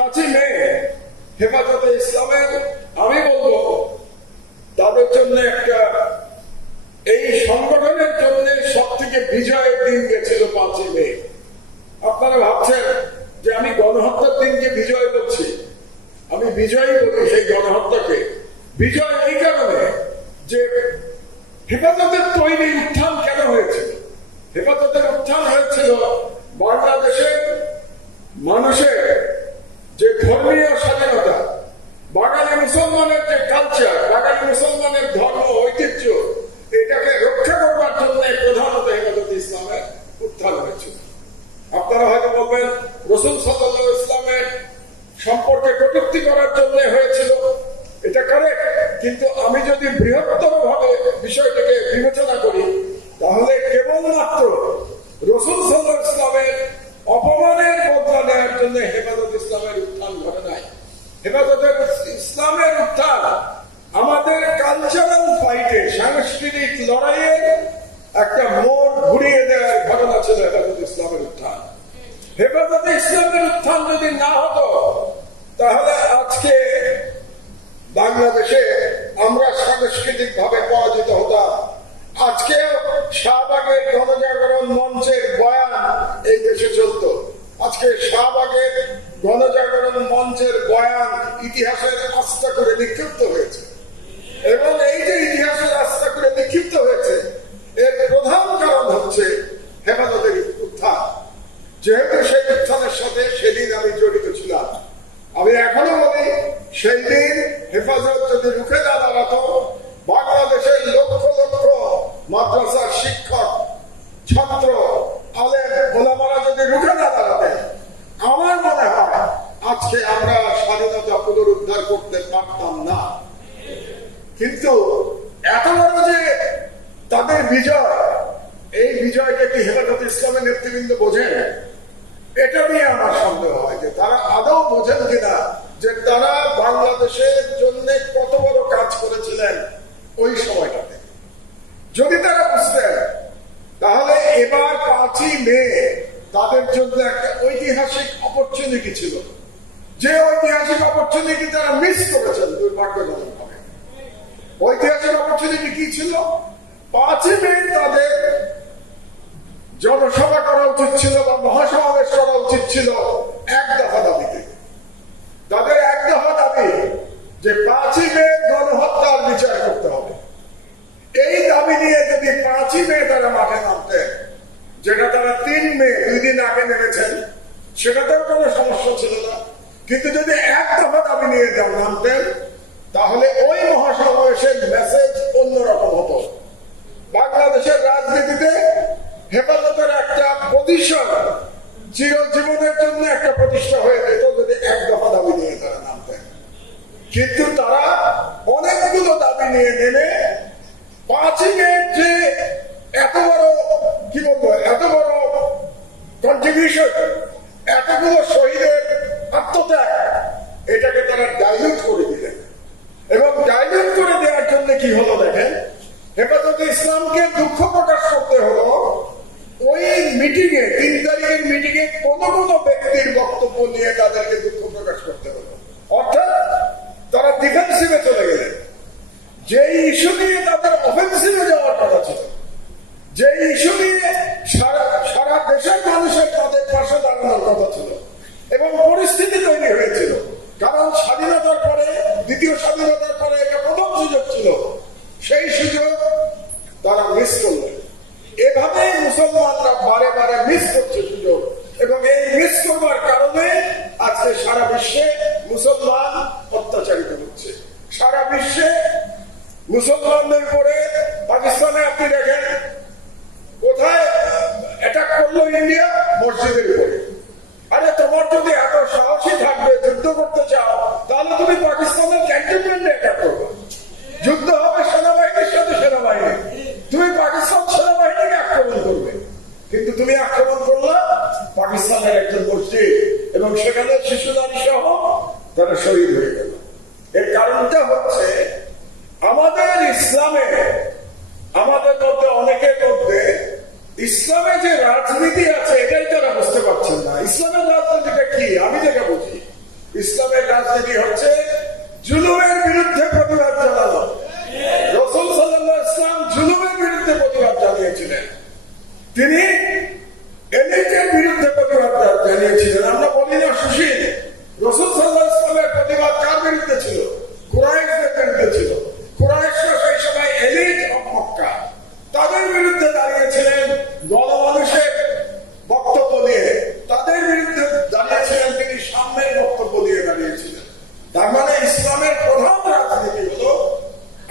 5ই মে হেফাজতে ইসলামের, আমি বলবো তাদের জন্য একটা, এই সংগঠনের জন্য সব থেকে বিজয়ের দিন গেছিল 5ই মে। আপনারা ভাবছেন যে আমি গণহত্যার দিনকে বিজয় বলছি, আমি বিজয়ই বলি সেই গণহত্যাকে। বিজয় এই কারণে যে হেফাজতের তৈরি উত্থান কেন হয়েছিল? হেফাজতের উত্থান হয়েছিল বাংলাদেশের মানুষের যে ধর্মীয় স্বাধীনতা, বাঙালি মুসলমানের যে কালচার, বাঙালি মুসলমানের ধর্ম ঐতিহ্য, এটাকে রক্ষা করবার জন্য প্রধানত হেফাজতে ইসলামের উত্থান হয়েছিল। আপনারা হয়তো বলবেন রাসূল সাল্লাল্লাহু আলাইহি ওয়াসাল্লামের সম্পর্কে কটূক্তি করার জন্য হয়েছিল, এটা কারেক্ট। কিন্তু আমি যদি বৃহত্তর ভাবে বিষয়টাকে বিবেচনা করি, তাহলে কেবলমাত্র রাসূল সাল্লাল্লাহু আলাইহি ওয়াসাল্লামের অপমানের বদলা নেওয়ার জন্য হেফাজত ইসলামের উত্থান ঘটে নাই। হেফাজতের ইসলামের উত্থান আমাদের কালচারাল ফাইটে, সাংস্কৃতিক লড়াইয়ে একটা মোড় ঘুরিয়ে দেওয়ার ঘটনা ছিল হেফাজত ইসলামের উত্থান। হেফাজতে ইসলামের উত্থান যদি না হতো, তাহলে আজকে বাংলাদেশে আমরা সাংস্কৃতিক ভাবে পরাজিত হতাম। আজকে শাহবাগের গণজাগরণ মঞ্চের বয়ান এই দেশে চলত। আজকে শাহবাগের গণজাগরণ মঞ্চের বয়ান ইতিহাসের আস্থা করে নিক্ষিপ্ত হয়েছে, এবং এই যে ইতিহাসের আস্থা করে নিক্ষিপ্ত হয়েছে, এর প্রধান কারণ হচ্ছে হেফাজতের উত্থান। যেহেতু সেই উত্থানের সাথে সেদিন আমি জড়িত ছিলাম, আমি এখনো বলি সেই দিন হেফাজত যদি রুখে না দাঁড়াতো, বাংলাদেশের লক্ষ লক্ষ মাদ্রাসার শিক্ষক, ছাত্র, আলেম, ওলামারা যদি রুখে না দাঁড়াতেন, আমার মনে হয় আজকে আমরা স্বাধীনতা পুনরুদ্ধার করতে পারতাম না। কিন্তু এত বড় যে তাদের বিজয়, এই বিজয়টা কি হেফাজতে ইসলামের নেতৃবৃন্দ বোঝেন? এটা নিয়ে আমার সন্দেহ হয় যে তারা আদৌ বোঝেন কিনা যে তারা বাংলাদেশের জন্য কত বড় কাজ করেছিলেন ওই সময়টাতে। যদি তারা বুঝতেন, তাহলে এবার 5ই মে তাদের জন্য একটা ঐতিহাসিক অপরচুনিটি ছিল, যে ঐতিহাসিক অপরচুনিটি তারা মিস করেছেন দুর্ভাগ্যজনক ভাবে। ঐতিহাসিক অপরচুনিটি কি ছিল? 5ই মে তাদের জনসভা করা উচিত ছিল বা মহাসমাবেশ করা উচিত ছিল এক দফা দাবিতে। তাদের এক দফা দাবি যে 5ই মে গণহত্যার বিচার করতে হবে। এই দাবি নিয়ে যদি 5ই মে তারা মাঠে নামতেন, যেটা তারা 3 মে 2 দিন আগে নেমেছেন, সেটাতেও কোনো সমস্যা ছিল না। কিন্তু যদি এক দফা দাবি নিয়ে নামতেন, তাহলে ওই মহাসমাবেশের মেসেজ অন্যরকম হতো। বাংলাদেশের রাজনীতিতে হেফাজতের একটা পজিশন চিরজীবনের জন্য একটা প্রতিষ্ঠা হয়ে যেত যদি এক দফা দাবি নিয়ে তারা নামতেন। কিন্তু তারা অনেকগুলো দাবি নিয়ে নেমে 5ই মে যে এত বড়, কি বলবো, এত বড় কন্ট্রিবিউশন, এতগুলো শহীদের আত্মত্যাগ, এটাকে তারা ডাইলিউট করে দিলেন। এবং ডাইলিউট করে দেওয়ার জন্য কি হলো দেখেন, হেফাজতে ইসলামকে দুঃখ প্রকাশ করতে হলো ওই মিটিংয়ে, 3 তারিখের মিটিংয়ে কোন কোন ব্যক্তির বক্তব্য নিয়ে তাদেরকে দুঃখ প্রকাশ করতে হলো। অর্থাৎ তারা ডিফেন্সিভে চলে গেলেন। যে ইস্যু নিয়ে তাদের অফেন্সিভে যাওয়ার কথা ছিল, যে ইস্যু নিয়ে সারা দেশের মানুষের তাদের পাশে দাঁড়ানোর কথা ছিল, এবং পরিস্থিতি তৈরি হয়েছিল। কারণ স্বাধীনতার পরে, দ্বিতীয় স্বাধীনতার পরে এটা প্রথম সুযোগ ছিল, সেই সুযোগ তারা মিস করলেন। এভাবে মুসলমানরা বারে বারে মিস করছে সুযোগ, এবং এই মিস করবার কারণে আজকে সারা বিশ্বে মুসলমান অত্যাচারিত হচ্ছে। সারা বিশ্বে মুসলমানদের উপরে পাকিস্তানে আপনি দেখেন কোথায় অ্যাটাক করলো ইন্ডিয়া, মসজিদের উপরে। আরে তোমার যদি এত সাহসী থাকবে, যুদ্ধ করতে চাও, তাহলে তুমি পাকিস্তানের ক্যান্টনমেন্টে অ্যাটাক করবে। যুদ্ধ হবে সেনাবাহিনীর সাথে সেনাবাহিনী, তুমি পাকিস্তান সেনাবাহিনীকে আক্রমণ করবে। কিন্তু তুমি আক্রমণ করলে পাকিস্তানের একজন মসজিদ, এবং সেখানে শিশু নারী সহ তারা শহীদ হয়ে গেল। এর কারণটা হচ্ছে আমাদের ইসলামে, আমাদের মধ্যে অনেকের মধ্যে ইসলামে যে রাজনীতি আছে এটাই তারা বুঝতে পারছেন না। ইসলামের রাজনীতিটা কি আমি যেটা বুঝি, ইসলামের রাজনীতি হচ্ছে জুলুমের বিরুদ্ধে প্রতিবাদ জানানো। রাসূল সাল্লাল্লাহু আলাইহি ওয়াসাল্লাম জুলুমের বিরুদ্ধে প্রতিবাদ জানিয়েছিলেন, তিনি এলিটের বিরুদ্ধে প্রতিবাদ জানিয়েছিলেন। আমরা বলি না সুশীল, রাসূল সাল্লাল্লাহু আলাইহি ওয়াসাল্লামের প্রতিবাদ কার বিরুদ্ধে ছিল? কুরাইশদের বিরুদ্ধে ছিল। কুরাইশরা সেই সময় এলিট অফ মক্কা, তাদের বিরুদ্ধে দাঁড়িয়েছিলেন গণমানুষের বক্তব্য নিয়ে, তাদের বিরুদ্ধে দাঁড়িয়েছিলেন, তিনি সামনের বক্তব্য দিয়ে দাঁড়িয়েছিলেন। তার মানে ইসলামের প্রধান রাজনীতি হলো,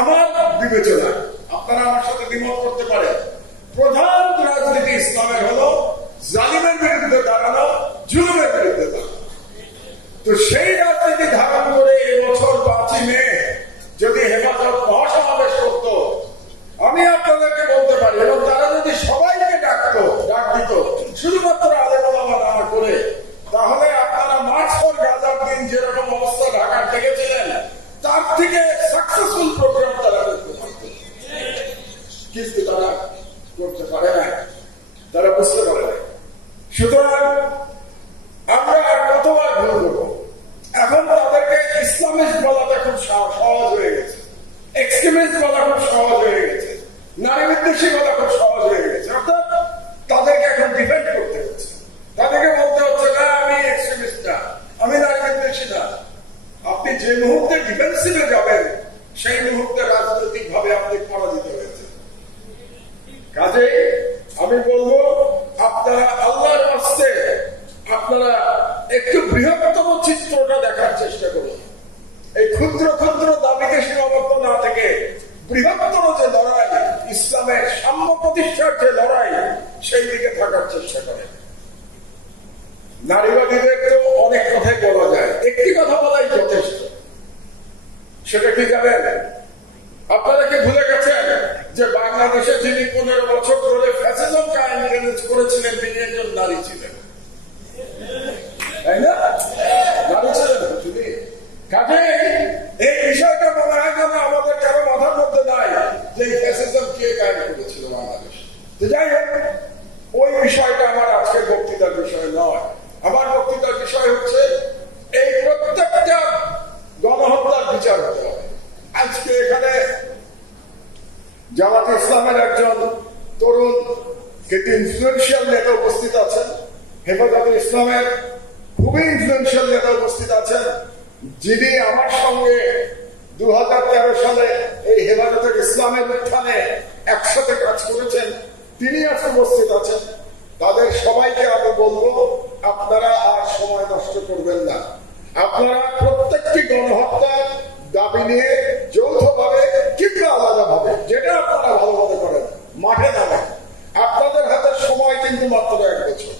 আমার বিবেচনা, আপনারা আমার সাথে দ্বিমত করতে পারেন, প্রধান রাজনীতি ইসলামের হলো জালিমের বিরুদ্ধে দাঁড়ানো, জুলুমের বিরুদ্ধে দাঁড়ানো। তো সেই রাজনীতি ধারণ করে এবছর 5ই মে যদি হেফাজত মহাসমাবেশ করত, আমি আপনাদেরকে বলতে পারি, এবং তারা যদি সবাইকে ডাক দিত, শুধুমাত্র আলেম ওলামা না করে, তাহলে আপনারা মার্চ ফর গাজার দিন যেরকম অবস্থা ঢাকার দেখেছিলেন, তার থেকে সাকসেসফুল প্রোগ্রাম তারা করতে পারত। কিন্তু তারা করতে পারে না, তারা বুঝতে পারে না। সুতরাং আমরা কতবার ভুল করবো? এখন তাদেরকে ইসলামিস্ট বলাটা খুব সহজ হয়ে গেছে, এক্সট্রিমিস্ট বলা খুব সহজ হয়ে গেছে, নারী বিদ্বেষী বলা খুব সহজ হয়ে গেছে। অর্থাৎ তাদেরকে এখন ডিফেন্ড করতে হচ্ছে, তাদেরকে বলতে হচ্ছে না আমি এক্সট্রিমিস্ট না, আমি নারী বিদ্বেষী না। আপনি যে মুহূর্তে ডিফেন্সিভে যাবেন, সেই মুহূর্তে রাজনৈতিক ভাবে আপনি পরাজিত হয়েছে। কাজেই আমি বলবো, আপনারা আল্লাহর রাস্তে আপনারা একটু বৃহত্তম চিত্রটা দেখার চেষ্টা করুন। এই ক্ষুদ্র ক্ষুদ্র দাবিকে সীমাবদ্ধ না থেকে বৃহত্তর যে লড়াই, ইসলামের সাম্য প্রতিষ্ঠার যে লড়াই, সেই দিকে থাকার চেষ্টা করেন। নারীবাদীদের তো অনেক কথাই বলা যায়, একটি কথা বলাই যথেষ্ট। সেটা কি জানেন? আপনারা কি ভুলে গেছেন যে বাংলাদেশে যিনি 15 বছর ধরে ফ্যাসিজম কায়েম করেছিলেন, তিনি একজন নারী ছিলেন, তাই না? নারী ছিলেন তিনি। কাজে এই বিষয়টা মনে হয় যেন আমাদের কারো মাথার মধ্যে নাই যে ফ্যাসিজম কে কায়েম করেছিল বাংলাদেশ। যাই হোক, ওই বিষয়টা আমার আজকের বক্তৃতার বিষয় নয়। আমার বক্তৃতার বিষয় হচ্ছে এই প্রত্যেকটা গণহত্যার বিচার হতে হবে। আজকে এখানে জামাত ইসলামের একজন তরুণ কিন্তু ইনফ্লুয়েন্সিয়াল নেতা উপস্থিত আছেন, হেফাজত ইসলামের খুবই ইনফ্লুয়েন্সিয়াল নেতা উপস্থিত আছেন, যিনি আমার সঙ্গে 2013 সালে এই হেফাজত ইসলামের উত্থানে একসাথে কাজ করেছেন, তিনি আজ উপস্থিত আছেন। তাদের সবাইকে আমি বলবো, আপনারা আর সময় নষ্ট করবেন না। আপনারা প্রত্যেকটি গণহত্যার দাবি নিয়ে যৌথভাবে কিংবা আলাদাভাবে, যেটা আপনারা ভালো মনে করেন, মাঠে নামেন। আপনাদের হাতে সময় কিন্তু মাত্র 1 বছর।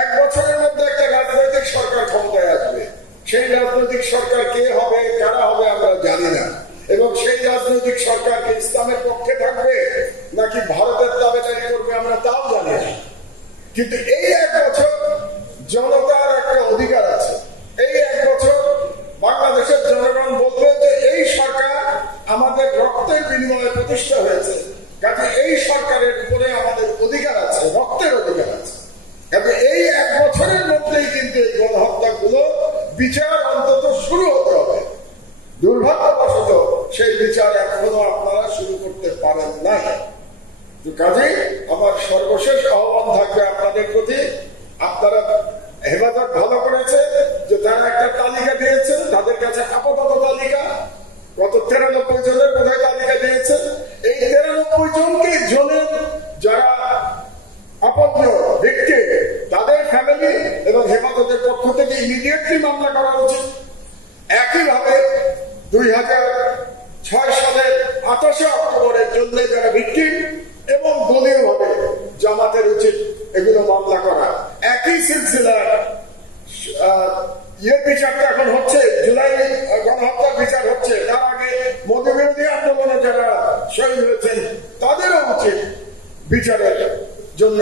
1 বছরের মধ্যে একটা রাজনৈতিক সরকার ক্ষমতায় আসবে। সেই রাজনৈতিক সরকার কে হবে, কারা হবে আমরা জানি না, এবং সেই রাজনৈতিক সরকারকে ইসলামের পক্ষে থাকবে নাকি ভারতের দাবিদারি করবে আমরা তাও জানি না। কিন্তু এই 1 বছর জনতার একটা অধিকার আছে। এই 1 বছর বাংলাদেশের জনগণ বলবে যে এই সরকার আমাদের রক্তের বিনিময়ে প্রতিষ্ঠা হয়েছে, কাজে এই সরকারের উপরে আমাদের অধিকার আছে, রক্তের অধিকার আছে। কাজে এই 1 বছরের মধ্যেই কিন্তু এই গণহত্যাগুলো বিচার অন্তত শুরু হতে হবে। দুর্ভাগ্যবশত সেই বিচার এখনো আপনারা শুরু করতে পারেন নাই। কাজে আমার সর্বশেষ আহ্বান থাকবে আপনাদের প্রতি, আপনারা হেফাজত ভালো করেছে যে তারা একটা তালিকা দিয়েছেন, তাদের কাছে আপাতত তালিকা গত 93 জনের বোধহয় তালিকা দিয়েছেন। এই 93 জনের যারা আপত্তি ব্যক্তি, তাদের ফ্যামিলি এবং হেফাজতের পক্ষ থেকে ইমিডিয়েটলি মামলা করা উচিত। একইভাবে 2006 সালের 28 অক্টোবরের জন্য যারা ভিকটিম এবং দলীয়ভাবে জামাতের উচিত এগুলো মামলা করা। একই সিলসিলার বিচারটা এখন হচ্ছে, জুলাই গণহত্যার বিচার হচ্ছে, তার আগে মোদি বিরোধী আন্দোলনে যারা শহীদ হয়েছেন তাদেরও উচিত বিচারের জন্য